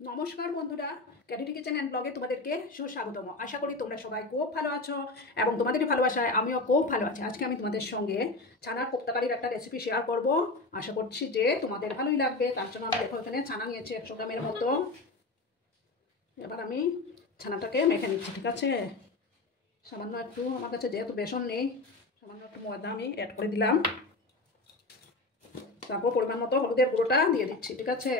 নমস্কার বন্ধুরা, ক্যাডিটি kitchen and ব্লগে তোমাদেরকে সুস্বাগতম। আশা করি তোমরা সবাই খুব ভালো আছো এবং তোমাদেরই ভালোবাসায় আমিও খুব ভালো আছি। আজকে আমি তোমাদের সঙ্গে ছানার কোপ্তাকারির একটা রেসিপি শেয়ার করব। আশা করছি যে তোমাদের ভালোই লাগবে। তার জন্য আমি দেখো এখানে ছানা নিয়েছি 100 গ্রামের মতো। এবার আমি ছানাটাকে মেখে নিচ্ছি, ঠিক আছে। সামান্য একটু, আমার কাছে যেহেতু বেসন নেই, সামান্য একটু ময়দা আমি অ্যাড করে দিলাম। তারপর পরিমাণ মতো হলুদের গুঁড়োটা দিয়ে দিচ্ছি, ঠিক আছে।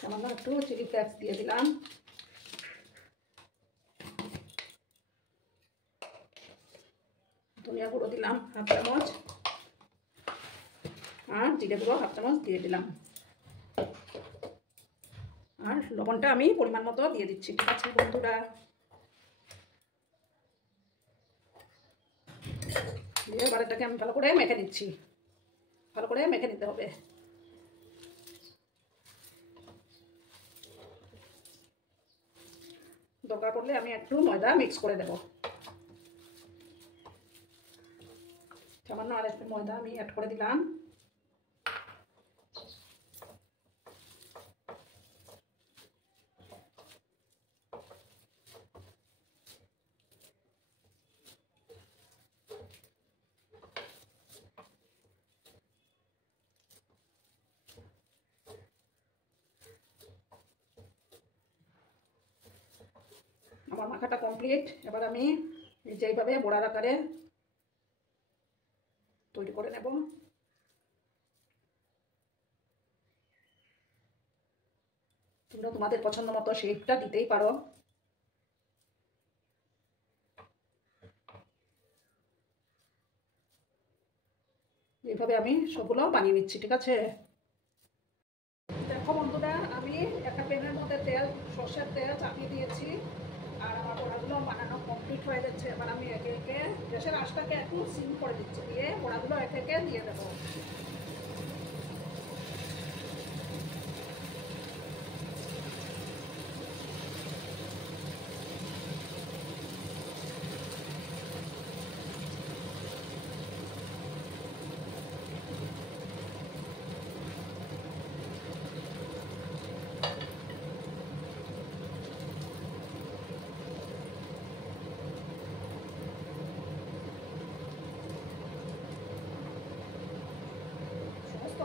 সামান্য একটু চিলি ফ্লেক্স দিয়ে দিলাম। ধনিয়া গুঁড়ো দিলাম 1/2 চামচ, আর জিরে গুঁড়ো 1/2 চামচ দিয়ে দিলাম। আর লবণটা আমি পরিমাণ মতো দিয়ে দিচ্ছি, ঠিক আছে বন্ধুরা। দিয়ে এবার এটাকে আমি ভালো করে মেখে দিচ্ছি, ভালো করে মেখে নিতে হবে। দরকার পড়লে আমি একটু ময়দা মিক্স করে দেব। সামান্য আর একটু ময়দা আমি অ্যাড করে দিলাম। আমার মাখাটা কমপ্লিট। এবার আমি যেইভাবে বড়ার আকারে তৈরি করে নেব। তোমরা তোমাদের পছন্দ মতো শেপটা দিতেই পারো। এইভাবে আমি সবগুলো বানিয়ে নিচ্ছি, ঠিক আছে। দেখো বন্ধুরা, আমি একটা প্যানের মধ্যে সর্ষের তেল চাপিয়ে দিয়েছি, আর আমার বড়াগুলো বানানো কমপ্লিট হয়ে যাচ্ছে। এবার আমি একে একে গ্যাসের আঁচটাকে একটু সিম করে দিচ্ছি, দিয়ে বড়াগুলো একে একে দিয়ে দেবো।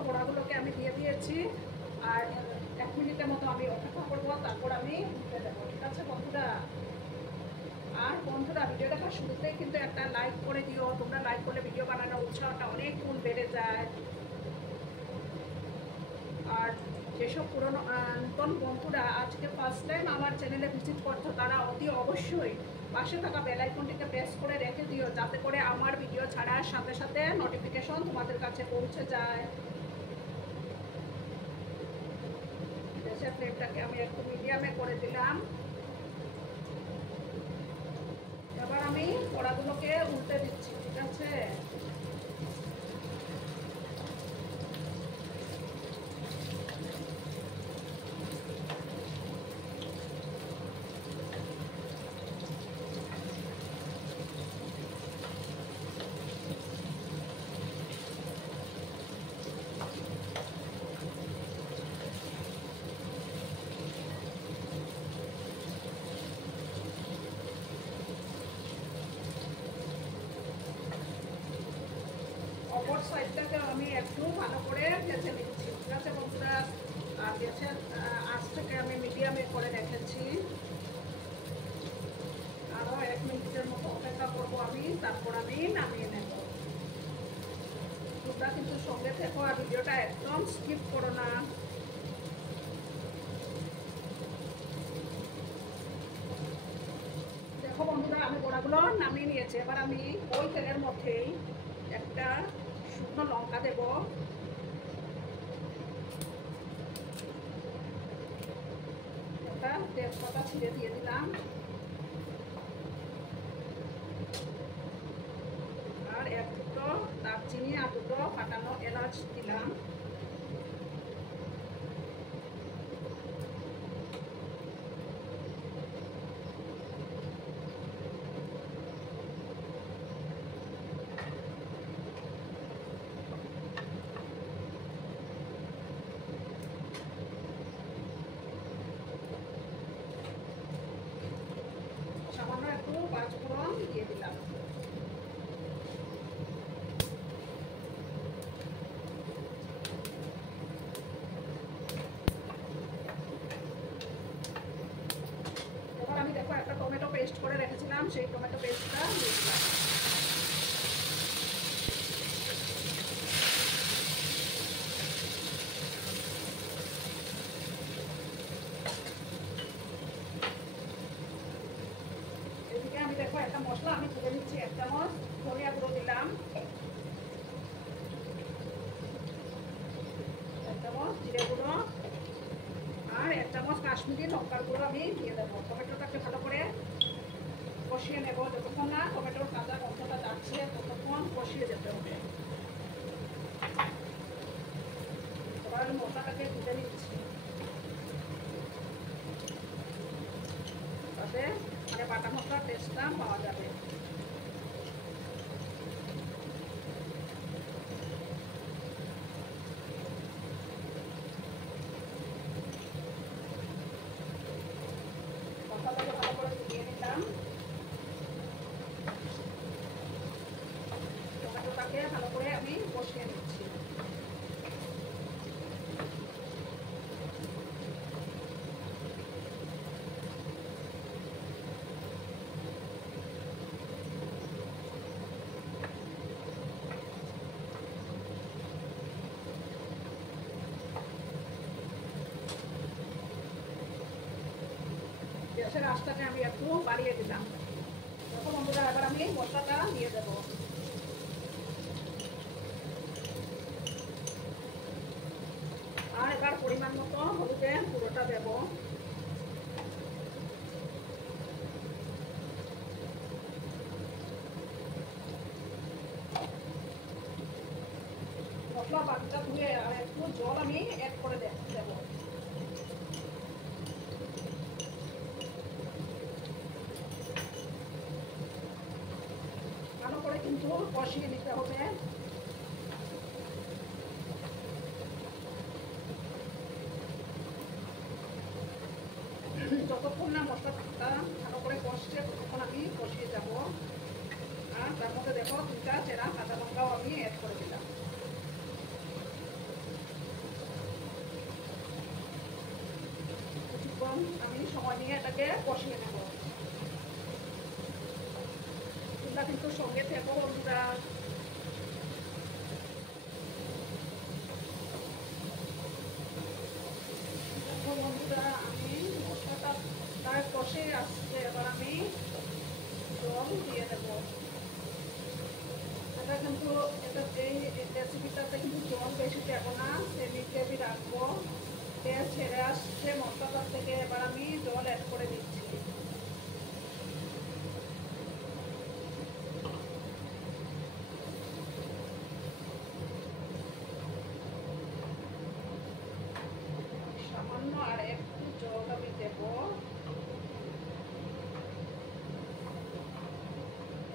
বড়াগুলোকে আমি দিয়ে দিয়েছি, আর 1 মিনিটের মতো আমি অপেক্ষা করবো, তারপর আমি উঠে দেবো, ঠিক আছে বন্ধুরা। আর বন্ধুরা, ভিডিও দেখার শুরুতেই কিন্তু একটা লাইক করে দিও। তোমরা লাইক করলে ভিডিও বানানোর উৎসাহটা অনেক গুণ বেড়ে যায়। আর যেসব পুরনো নতুন বন্ধুরা আজকে ফার্স্ট টাইম আমার চ্যানেলে ভিজিট করছো, তারা অতি অবশ্যই পাশে থাকা বেল আইকনটিকে প্রেস করে রেখে দিও, যাতে করে আমার ভিডিও ছাড়ার সাথে সাথে নোটিফিকেশন তোমাদের কাছে পৌঁছে যায়। গ্যাসের ফ্লেমটাকে আমি একটু মিডিয়ামে করে দিলাম। এবার আমি বড়াগুলোকে উল্টে দিচ্ছি, ঠিক আছে। অপর সাইডটাকে আমি একটু ভালো করে ভেজে নিচ্ছি, ঠিক আছে বন্ধুরা। আর গ্যাসের আঁচটাকে আমি মিডিয়ামে করে রেখেছি। আরও 1 মিনিটের মতো অপেক্ষা করবো আমি, তারপর আমি নামিয়ে নেব। তোমরা কিন্তু সঙ্গে থেকো আর ভিডিওটা একদম স্কিপ করো না। দেখো বন্ধুরা, আমি বড়াগুলো নামিয়ে নিয়েছি। এবার আমি ওই তেলের মধ্যেই একটা শুকনো লঙ্কা দেব, একটা তেজপাতা ছিঁড়ে দিয়ে দিলাম, আর 1 টুকরো দারচিনি আর 2টো ফাটানো এলাচ দিলাম। দিয়ে দিলাম। এবার আমি দেখো একটা টমেটো পেস্ট করে রেখেছিলাম, সেই টমেটো পেস্টটা দিয়ে দিলাম। আমি দেখো একটা মশলা আমি তুলে নিচ্ছি, 1 চামচ ধনিয়া গুঁড়ো দিলাম, 1 চামচ জিরে গুঁড়ো আর 1 চামচ কাশ্মীরি লঙ্কার গুঁড়ো আমি দিয়ে দেবো। টমেটোটাকে ভালো করে কষিয়ে নেব, যতক্ষণ না টমেটোর কাঁচা গন্ধটা যাচ্ছে ততক্ষণ কষিয়ে যেতে হবে। এবার মশলাটাকে তুলে নিচ্ছি, তাতে মানে বাটা মশলার টেস্টটা পাওয়া যাবে। মশলাটাকে ভালো করে দিয়ে নিলাম, টমেটোটাকে ভালো করে আমি কষিয়ে নিচ্ছি। গ্যাসের আঁচটাকে আমি একটু বাড়িয়ে দিলাম। দেখো বন্ধুরা, এবার আমি মশলাটা দিয়ে দেবো। আর এবার পরিমাণ মতো হলুদের গুঁড়োটা দেব। মশলা বাটিটা ধুয়ে আর একটু জল আমি অ্যাড করে দেবো। ভালো করে কিন্তু কষিয়ে নিতে হবে। যতক্ষণ না মশলাটা ভালো করে কষছে ততক্ষণ আমি কষিয়ে যাব। আর তার মধ্যে দেখো 2টা চেরা কাঁচা লঙ্কাও আমি অ্যাড করে দিলাম। কিছুক্ষণ আমি সময় নিয়ে এটাকে কষিয়ে নেব। তোমরা কিন্তু সঙ্গে থেকো বন্ধুরা। বন্ধুরা, আমি মশলাটা প্রায় কষে আসছে, এবার আমি জল দিয়ে দেব। এটা কিন্তু এই রেসিপিটাতে কিন্তু জল বেশি দেবো না, সেমি গ্রেভি রাখবো। তেল ছেড়ে আসছে মশলাটার থেকে, এবার আমি জল অ্যাড করে দিচ্ছি। সামান্য আর একটু জল আমি দেব।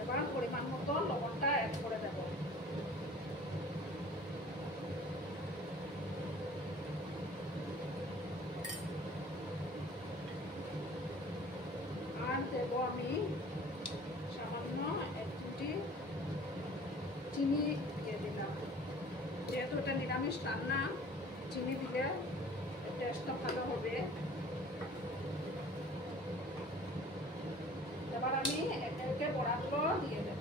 এবার পরিমাণ মতো লবণটা অ্যাড করে দেব। আর দেব আমি সামান্য 1 চিমটি চিনি দিয়ে দিলাম। যেহেতু এটা নিরামিষ রান্না, চিনি দিলে টেস্টটা ভালো হবে। এবার আমি একে বড়াগুলো দিয়ে দেব।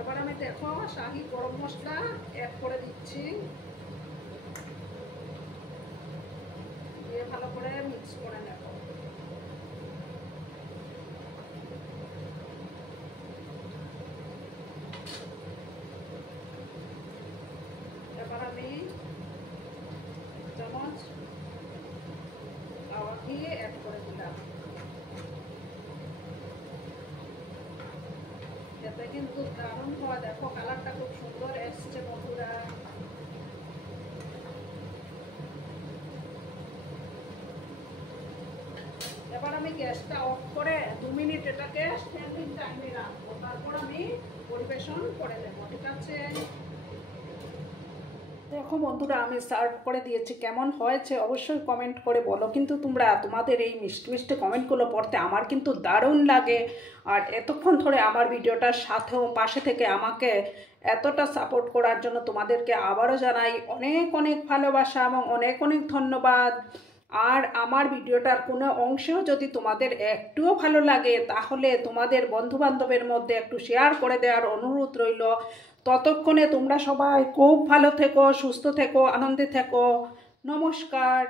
এবার আমি দেখো শাহি গরম মশলা অ্যাড করে দিচ্ছি, দিয়ে ভালো করে মিক্স করে নেব। এবার আমি চামচ গাওয়া ঘি অ্যাড করে দিলাম। এতে কিন্তু দারুণ হয়, দেখো কালারটা খুব সুন্দর এসছে বন্ধুরা। আমি গ্যাসটা অফ করে 2 মিনিট এটাকে স্ট্যান্ডিং টাইমে রাখবো, তারপর আমি পরিবেশন করে দেবো। ঠিক আছে, দেখো বন্ধুরা আমি সার্ভ করে দিয়েছি। কেমন হয়েছে অবশ্যই কমেন্ট করে বলো, কিন্তু তোমরা তোমাদের এই মিষ্টি মিষ্টি কমেন্টগুলো পড়তে আমার কিন্তু দারুণ লাগে। আর এতক্ষণ ধরে আমার ভিডিওটার সাথেও পাশে থেকে আমাকে এতটা সাপোর্ট করার জন্য তোমাদেরকে আবারও জানাই অনেক অনেক ভালোবাসা এবং অনেক অনেক ধন্যবাদ। আর আমার ভিডিওটার কোনো অংশেও যদি তোমাদের একটুও ভালো লাগে তাহলে তোমাদের বন্ধুবান্ধবের মধ্যে একটু শেয়ার করে দেওয়ার অনুরোধ রইল। ততক্ষণে তোমরা সবাই খুব ভালো থেকো, সুস্থ থেকো, আনন্দে থেকো। নমস্কার।